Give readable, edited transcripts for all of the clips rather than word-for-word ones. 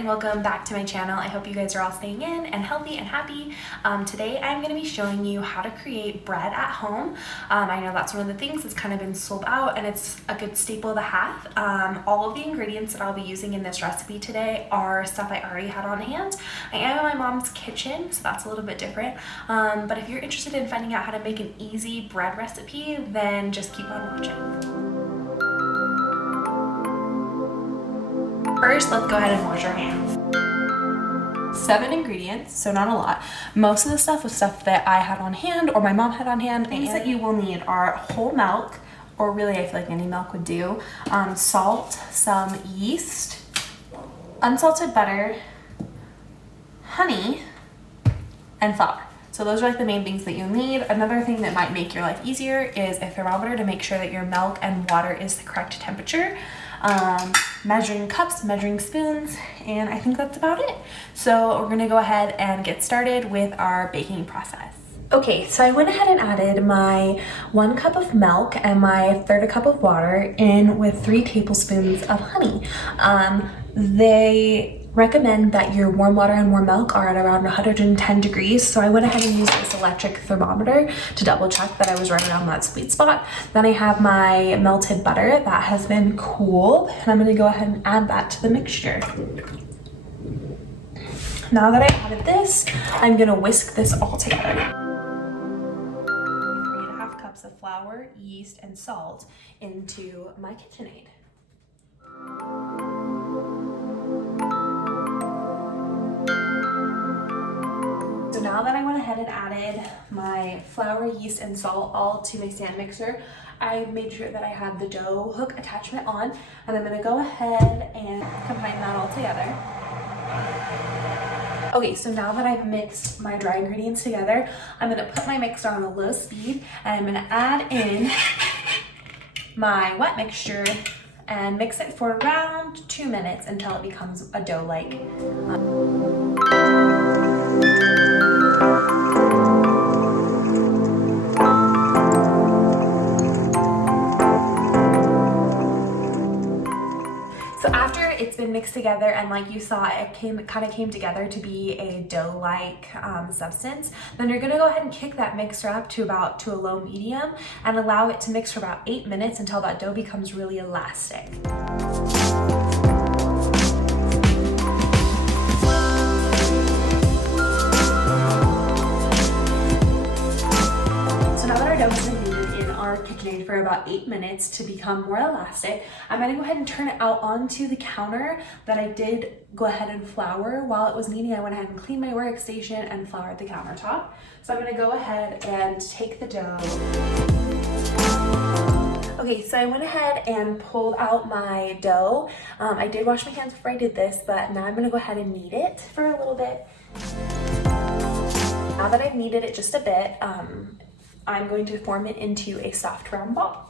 and welcome back to my channel. I hope you guys are all staying in and healthy and happy. Today I'm going to be showing you how to create bread at home. I know that's one of the things that's kind of been sold out and it's a good staple to have. All of the ingredients that I'll be using in this recipe today are stuff I already had on hand. I am in my mom's kitchen, so that's a little bit different. But if you're interested in finding out how to make an easy bread recipe, then just keep on watching. First, let's go ahead and wash our hands. 7 ingredients, so not a lot. Most of the stuff was stuff that I had on hand or my mom had on hand. Things that you will need are whole milk, or really I feel like any milk would do, salt, some yeast, unsalted butter, honey, and flour. So those are like the main things that you'll need. Another thing that might make your life easier is a thermometer to make sure that your milk and water is the correct temperature. Measuring cups, measuring spoons, and I think that's about it. So we're gonna go ahead and get started with our baking process. Okay, so I went ahead and added my 1 cup of milk and my 1/3 cup of water in with 3 tablespoons of honey. They recommend that your warm water and warm milk are at around 110 degrees. So I went ahead and used this electric thermometer to double check that I was right around that sweet spot. Then I have my melted butter that has been cooled, and I'm gonna go ahead and add that to the mixture. Now that I added this, I'm gonna whisk this all together. 3.5 cups of flour, yeast, and salt into my KitchenAid. So now that I went ahead and added my flour, yeast, and salt all to my stand mixer, I made sure that I had the dough hook attachment on, and I'm gonna go ahead and combine that all together. Okay, so now that I've mixed my dry ingredients together, I'm gonna put my mixer on a low speed, and I'm gonna add in my wet mixture and mix it for around 2 minutes until it becomes a dough-like. So after it's been mixed together and like you saw, it kind of came together to be a dough-like substance, then you're gonna go ahead and kick that mixer up to a low medium and allow it to mix for about 8 minutes until that dough becomes really elastic. So now that our dough has been in our KitchenAid for about 8 minutes to become more elastic, I'm gonna go ahead and turn it out onto the counter that I did go ahead and flour. While it was kneading, I went ahead and cleaned my workstation and floured the countertop. So I'm gonna go ahead and take the dough. Okay, so I went ahead and pulled out my dough. I did wash my hands before I did this, but now I'm gonna go ahead and knead it for a little bit. Now that I've kneaded it just a bit, I'm going to form it into a soft round ball.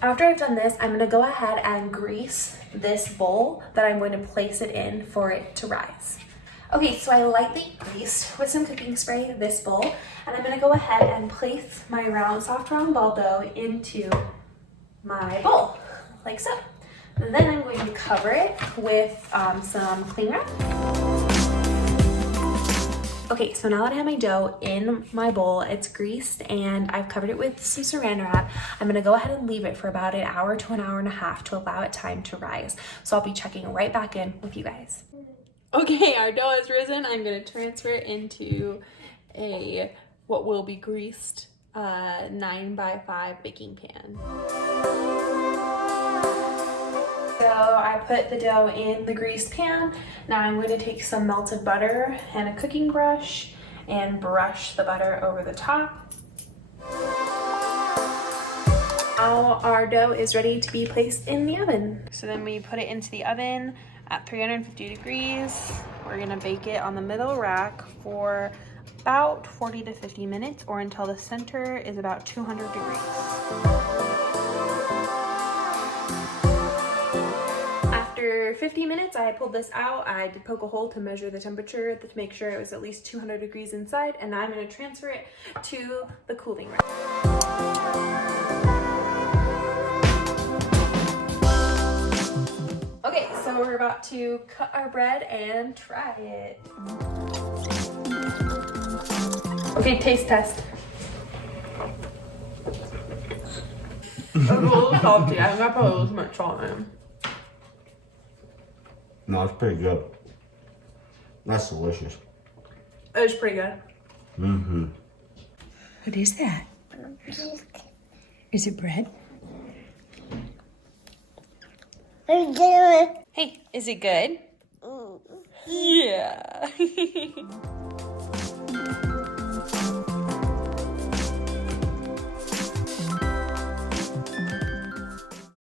After I've done this, I'm going to go ahead and grease this bowl that I'm going to place it in for it to rise. Okay, so I lightly greased with some cooking spray this bowl, and I'm going to go ahead and place my soft round ball dough into my bowl, like so. And then I'm going to cover it with some cling wrap. Okay, so now that I have my dough in my bowl, it's greased and I've covered it with some saran wrap. I'm gonna go ahead and leave it for about 1 hour to 1.5 hours to allow it time to rise. So I'll be checking right back in with you guys. Okay, our dough has risen. I'm gonna transfer it into what will be greased 9x5 baking pan. So I put the dough in the greased pan. Now I'm going to take some melted butter and a cooking brush and brush the butter over the top. Now our dough is ready to be placed in the oven. So then we put it into the oven at 350 degrees. We're gonna bake it on the middle rack for about 40 to 50 minutes or until the center is about 200 degrees. After 50 minutes, I pulled this out. I did poke a hole to measure the temperature to make sure it was at least 200 degrees inside, and now I'm going to transfer it to the cooling rack. we're about to cut our bread and try it. Okay, taste test. It's a little salty. I think I put a little too much salt in. No, it's pretty good. That's delicious. It's pretty good. Mm-hmm. What is that? Is it bread? Hey, is it good? Yeah.